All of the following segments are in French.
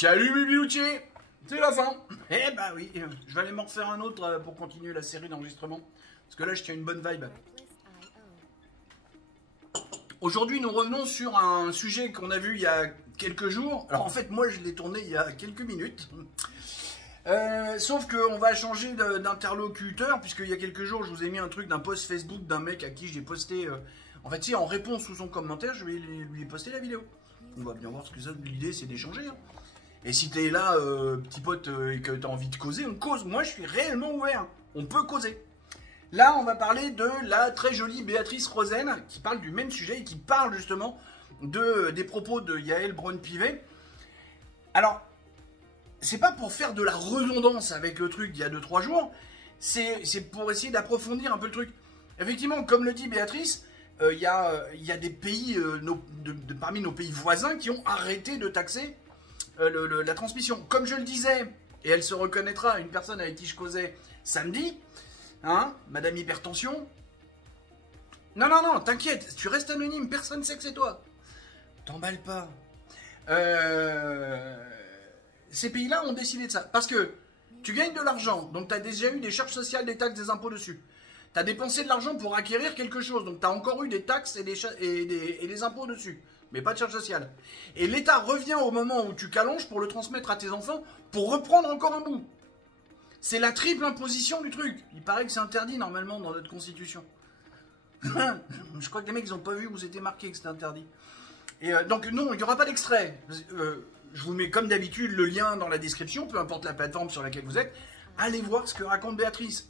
Salut Bibiouti, c'est la fin. Eh bah oui, je vais aller m'en refaire un autre pour continuer la série d'enregistrement. Parce que là, je tiens une bonne vibe. Aujourd'hui, nous revenons sur un sujet qu'on a vu il y a quelques jours. Alors en fait, moi, je l'ai tourné il y a quelques minutes. Sauf qu'on va changer d'interlocuteur, puisqu'il y a quelques jours, je vous ai mis un truc d'un post Facebook d'un mec à qui j'ai posté... en fait, si en réponse sous son commentaire, je vais lui poster la vidéo. On va bien voir ce que ça, l'idée, c'est d'échanger. Hein. Et si t'es là, petit pote, et que t'as envie de causer, on cause. Moi, je suis réellement ouvert. On peut causer. Là, on va parler de la très jolie Béatrice Rosen, qui parle du même sujet et qui parle justement des propos de Yael Braun-Pivet. Alors, c'est pas pour faire de la redondance avec le truc d'il y a 2-3 jours, c'est pour essayer d'approfondir un peu le truc. Effectivement, comme le dit Béatrice, il y a des pays, parmi nos pays voisins, qui ont arrêté de taxer la transmission. Comme je le disais, et elle se reconnaîtra, une personne avec qui je causais samedi, hein, Madame Hypertension. Non, t'inquiète, tu restes anonyme, personne ne sait que c'est toi. T'emballe pas. Ces pays-là ont décidé de ça. Parce que tu gagnes de l'argent, donc tu as déjà eu des charges sociales, des taxes, des impôts dessus. Tu as dépensé de l'argent pour acquérir quelque chose, donc tu as encore eu des taxes et des impôts dessus. Mais pas de charges sociales. Et l'État revient au moment où tu callonges pour le transmettre à tes enfants pour reprendre encore un bout. C'est la triple imposition du truc. Il paraît que c'est interdit normalement dans notre constitution. Je crois que les mecs ils n'ont pas vu où c'était marqué que c'était interdit. Et donc non, il n'y aura pas d'extrait. Je vous mets comme d'habitude le lien dans la description, peu importe la plateforme sur laquelle vous êtes. Allez voir ce que raconte Béatrice.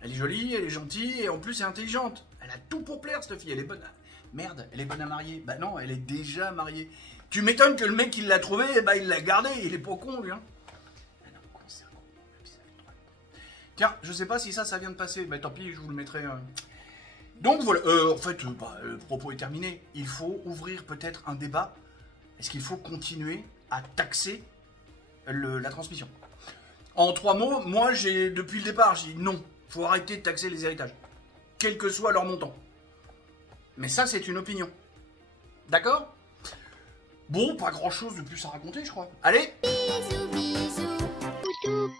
Elle est jolie, elle est gentille et en plus elle est intelligente. Elle a tout pour plaire cette fille, elle est bonne. Merde, elle est bonne à marier. Bah non, elle est déjà mariée. Tu m'étonnes que le mec qui l'a trouvé, bah il l'a gardé, il est pas con lui. Hein. Tiens, je sais pas si ça vient de passer. Bah tant pis, je vous le mettrai. Donc voilà, en fait, le propos est terminé. Il faut ouvrir peut-être un débat. Est-ce qu'il faut continuer à taxer la transmission? En 3 mots, moi, depuis le départ, j'ai dit non. Il faut arrêter de taxer les héritages. Quel que soit leur montant. Mais ça, c'est une opinion. D'accord? Bon, pas grand-chose de plus à raconter, je crois. Allez! Bisous, bisous. Poutou.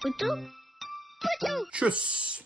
Poutou. Poutou. Tchuss!